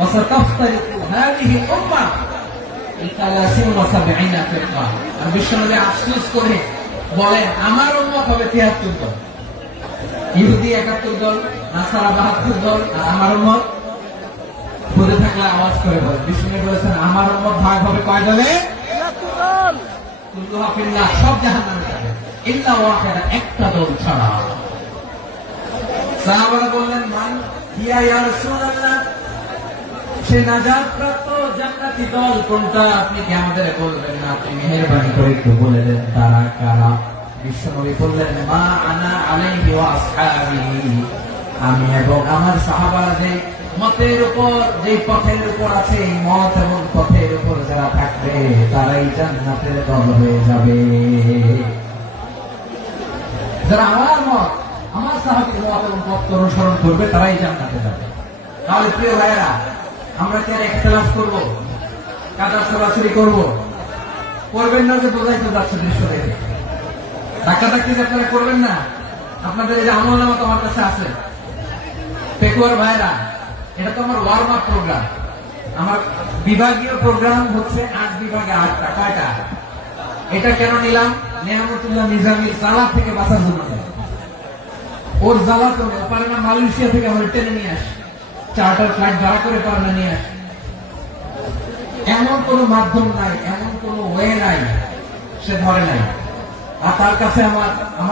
وستفترق هذه الأمة ثلاثين وسبعين فرقة আর বিশ্বনবী আফসোস করে বলেন আমার উম্মত হবে তিয়াত্তর দল ইহুদি একাত্তর দল নাসারা বাহাত্তর দল আর আমার উম্মত বুঝে থাকলে আওয়াজ করে বল বিষ্ণু বলেছেন আমার উম্মত ভাগ হবে কয় দলে কুল্লুহা ফিন্নার, সব জাহান্নামে যাবে ইল্লা ওয়াহিদা একটা দল ছাড়া সাহাবারা বললেন মান হিয়া ইয়া রাসূলুল্লাহ সে নাজাত প্রাপ্ত দল কোনটা আপনি কি আমাদের বলবেন না? আপনি করে একটু বলে দেন, তারা কারা? বিশ্বনবী বললেন, মা আনা আলাইহি ওয়া আসহাবি আমি এবং আমার সাহাবারা মতের উপর যে পথের উপর আছে মত এবং পথের উপর যারা থাকবে, তারাই জান্নাতের দল হয়ে যাবে। যারা আমার মত, আমার সাহাবির মত এবং পথ অনুসরণ করবে, তারাই জান্নাতে যাবে। তাহলে প্রিয় ভাইয়েরা আমরা কি আর একতলাফ করব? কাদা সরাসরি করব? করবেন না যে বোঝাই তো যাচ্ছে দৃশ্য দেখে ধাক্কা ধাক্কি আপনারা করবেন না, আপনাদের এই যে আমল নামা তোমার কাছে আছে। পেকুয়ার ভাইরা, এটা তো আমার ওয়ার্ম আপ প্রোগ্রাম আমার বিভাগীয় প্রোগ্রাম হচ্ছে আট বিভাগে আটটা, কয়টা? এটা কেন নিলাম? নেহামতুল্লাহ নিজামির জ্বালা থেকে বাঁচার জন্য। ওর জ্বালা তো পারে না, মালয়েশিয়া থেকে আমার টেনে নিয়ে আসে। চার্টার ফ্লাইট ভাড়া করে পারে নিয়ে আসে। এমন কোন মাধ্যম নাই, এমন কোন ওয়ে নাই, সে ধরে নাই। আর তার কাছে আমার আমার